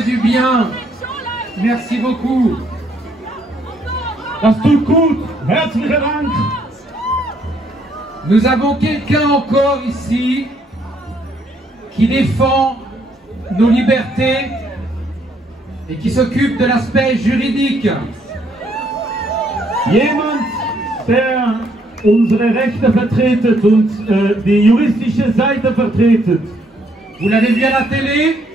fait du bien. Merci beaucoup. Das tut gut. Herzlichen Dank. Nous avons quelqu'un encore ici qui défend nos libertés et qui s'occupe de l'aspect juridique. Jemand, der unsere Rechte vertretet und die juristische Seite vertretet. Vous l'avez vu à la télé?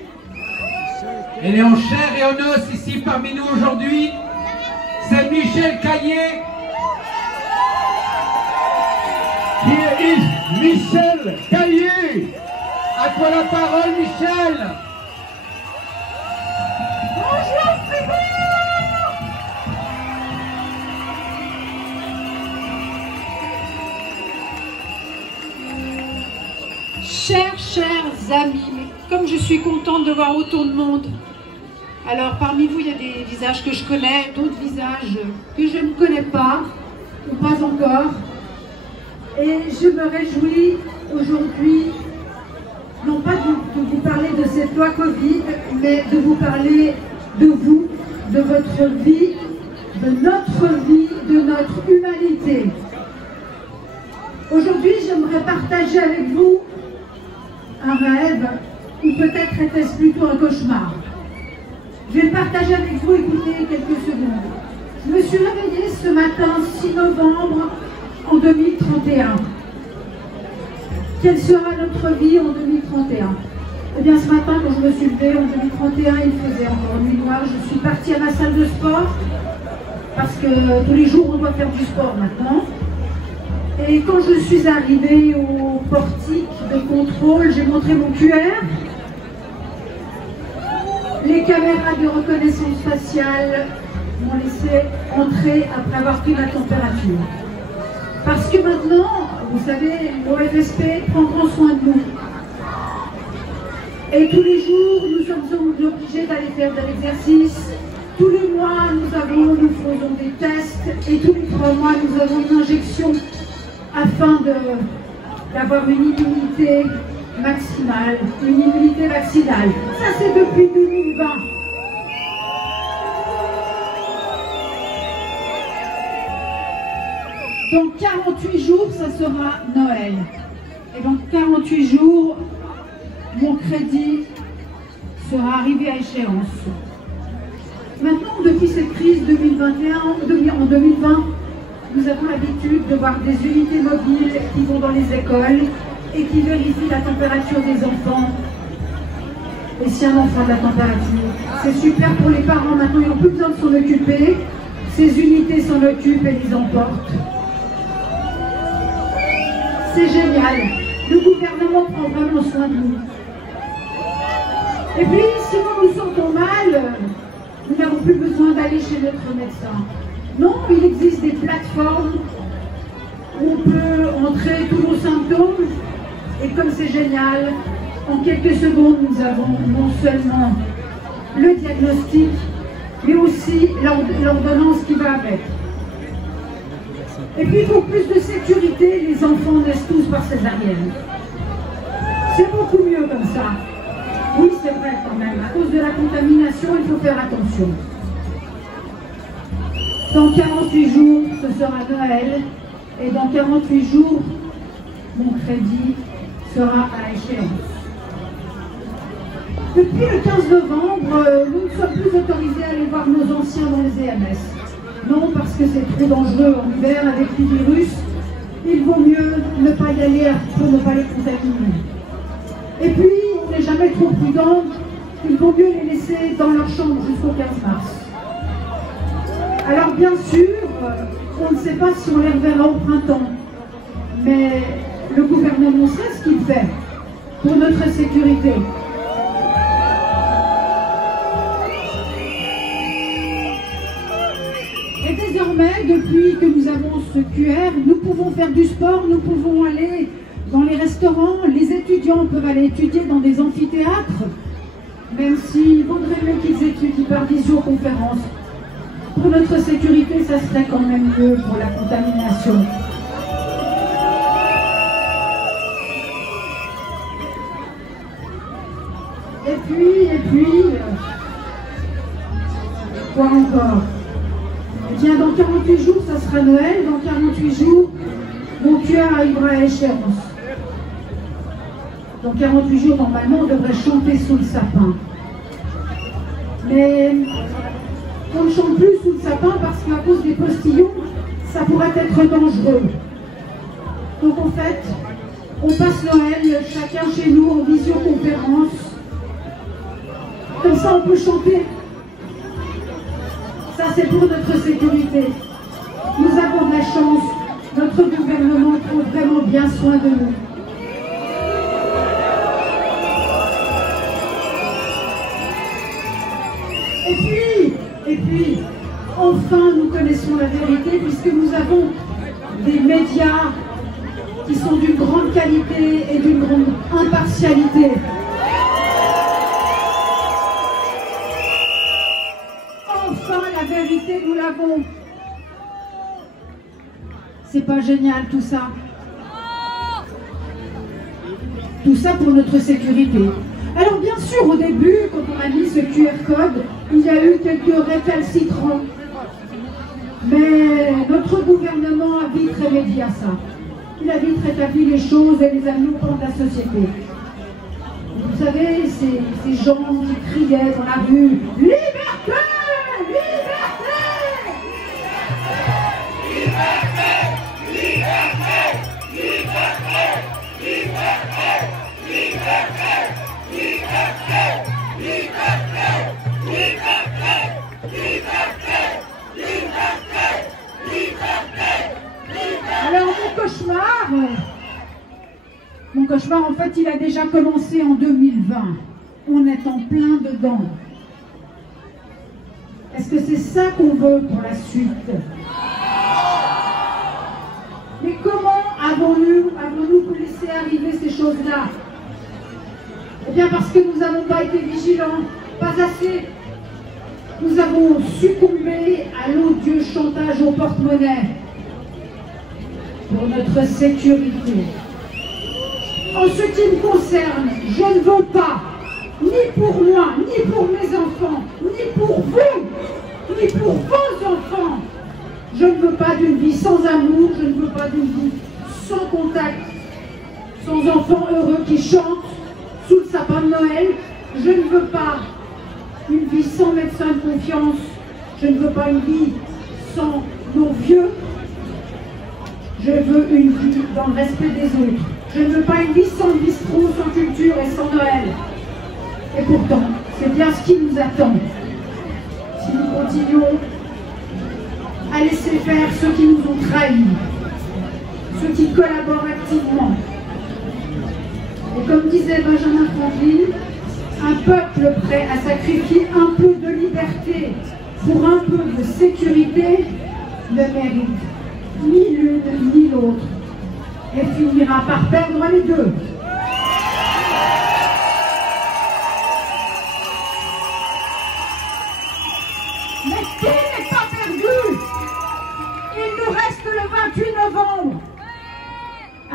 Elle est en chair et en os ici parmi nous aujourd'hui. C'est Michel Caillé. Hier ist Michel Caillé. À toi la parole, Michel. Bonjour Fribourg. Chers amis, comme je suis contente de voir autant de monde. Alors parmi vous, il y a des visages que je connais, d'autres visages que je ne connais pas, ou pas encore. Et je me réjouis aujourd'hui, non pas de vous parler de cette loi Covid, mais de vous parler de vous, de votre vie, de notre humanité. Aujourd'hui, j'aimerais partager avec vous un rêve, ou peut-être était-ce plutôt un cauchemar. Je vais le partager avec vous, écoutez quelques secondes. Je me suis réveillée ce matin 6 novembre en 2031. Quelle sera notre vie en 2031? Eh bien ce matin quand je me suis levée en 2031, il faisait encore nuit noire, je suis partie à ma salle de sport, parce que tous les jours on doit faire du sport maintenant. Et quand je suis arrivée au portique de contrôle, j'ai montré mon QR. Les caméras de reconnaissance faciale m'ont laissé entrer après avoir pris la température. Parce que maintenant, vous savez, l'OFSP prend grand soin de nous. Et tous les jours, nous sommes obligés d'aller faire de l'exercice. Tous les mois, nous faisons des tests. Et tous les 3 mois, nous avons une injection afin d'avoir une immunité maximale, une immunité vaccinale. Ça, c'est depuis 2020. Dans 48 jours, ça sera Noël. Et dans 48 jours, mon crédit sera arrivé à échéance. Maintenant, depuis cette crise 2021, en 2020, nous avons l'habitude de voir des unités mobiles qui vont dans les écoles et qui vérifient la température des enfants. Et si un enfant a de la température, c'est super pour les parents. Maintenant, ils n'ont plus besoin de s'en occuper. Ces unités s'en occupent et les emportent. C'est génial. Le gouvernement prend vraiment soin de nous. Et puis, si nous nous sentons mal, nous n'avons plus besoin d'aller chez notre médecin. Non, il existe des plateformes où on peut entrer tous nos symptômes. Et comme c'est génial, en quelques secondes, nous avons non seulement le diagnostic, mais aussi l'ordonnance qui va avec. Et puis pour plus de sécurité, les enfants naissent tous par césarienne. C'est beaucoup mieux comme ça. Oui, c'est vrai quand même. À cause de la contamination, il faut faire attention. Dans 48 jours, ce sera Noël. Et dans 48 jours, mon crédit sera à échéance. Depuis le 15 novembre, nous ne sommes plus autorisés à aller voir nos anciens dans les EMS. Non, parce que c'est trop dangereux en hiver avec les virus. Il vaut mieux ne pas y aller pour ne pas les contaminer. Et puis, on n'est jamais trop prudent. Il vaut mieux les laisser dans leur chambre jusqu'au 15 mars. Alors bien sûr, on ne sait pas si on les reverra au printemps. Mais le gouvernement sait ce qu'il fait pour notre sécurité. Et désormais, depuis que nous avons ce QR, nous pouvons faire du sport, nous pouvons aller dans les restaurants, les étudiants peuvent aller étudier dans des amphithéâtres, même s'il vaudrait mieux qu'ils étudient par visioconférence. Pour notre sécurité, ça serait quand même mieux pour la contamination. Et puis, Quoi encore? Eh bien, dans 48 jours, ça sera Noël. Dans 48 jours, mon cœur arrivera à échéance. Dans 48 jours, normalement, on devrait chanter sous le sapin. Mais on ne chante plus sous le sapin parce qu'à cause des postillons, ça pourrait être dangereux. Donc en fait, on passe Noël chacun chez nous en visioconférence. Comme ça, on peut chanter. Ça, c'est pour notre sécurité. Nous avons de la chance. Notre gouvernement prend vraiment bien soin de nous. Et puis, enfin, nous connaissons la vérité puisque nous avons des médias qui sont d'une grande qualité et d'une grande impartialité. Enfin, la vérité, nous l'avons. C'est pas génial tout ça. Tout ça pour notre sécurité. Alors bien sûr, au début, quand on a mis ce QR code, il y a eu quelques récalcitrants. Mais notre gouvernement a vite remédié à ça. Il a vite rétabli les choses et les a mis au plan de la société. Vous savez, ces gens qui criaient dans la rue « Liberté! Liberté! Liberté! Liberté! Liberté! Liberté! Liberté! Liberté! Liberté! Liberté! Liberté! Liberté! Liberté! Alors mon cauchemar en fait il a déjà commencé en 2020. On est en plein dedans. Est-ce que c'est ça qu'on veut pour la suite? Mais comment avons-nous laissé arriver ces choses-là? Eh bien parce que nous n'avons pas été vigilants, pas assez. Nous avons succombé à l'odieux chantage au porte-monnaie pour notre sécurité. En ce qui me concerne, je ne veux pas, ni pour moi, ni pour mes enfants, ni pour vous, ni pour vos enfants. Je ne veux pas d'une vie sans amour, je ne veux pas d'une vie sans contact, sans enfants heureux qui chantent sous le sapin de Noël. Je ne veux pas une vie sans médecin de confiance, je ne veux pas une vie sans nos vieux. Je veux une vie dans le respect des autres. Je ne veux pas une vie sans bistrot, sans culture et sans Noël. Et pourtant, c'est bien ce qui nous attend. Si nous continuons à laisser faire ceux qui nous ont trahis, ceux qui collaborent activement. Et comme disait Benjamin Franklin, un peuple prêt à sacrifier un peu de liberté pour un peu de sécurité ne mérite ni l'une ni l'autre et finira par perdre les deux. Mais tout n'est pas perdu. Il nous reste le 28 novembre.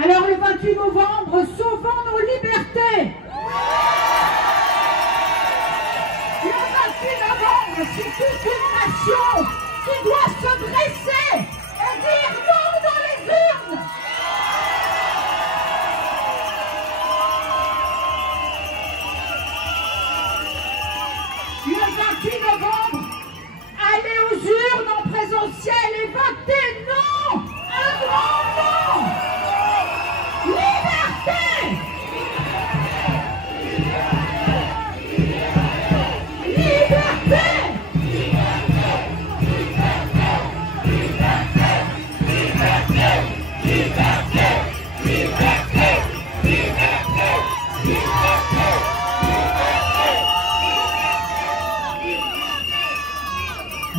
Alors le 28 novembre, sauvons nos libertés. Le 28 novembre, c'est toute une nation qui doit se dresser et dire non dans les urnes. Le 28 novembre, allez aux urnes en présentiel et votez non, un grand non. Liberté. Liberté.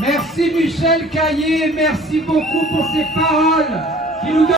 Merci Michel Caillé, merci beaucoup pour ces paroles qui nous donnent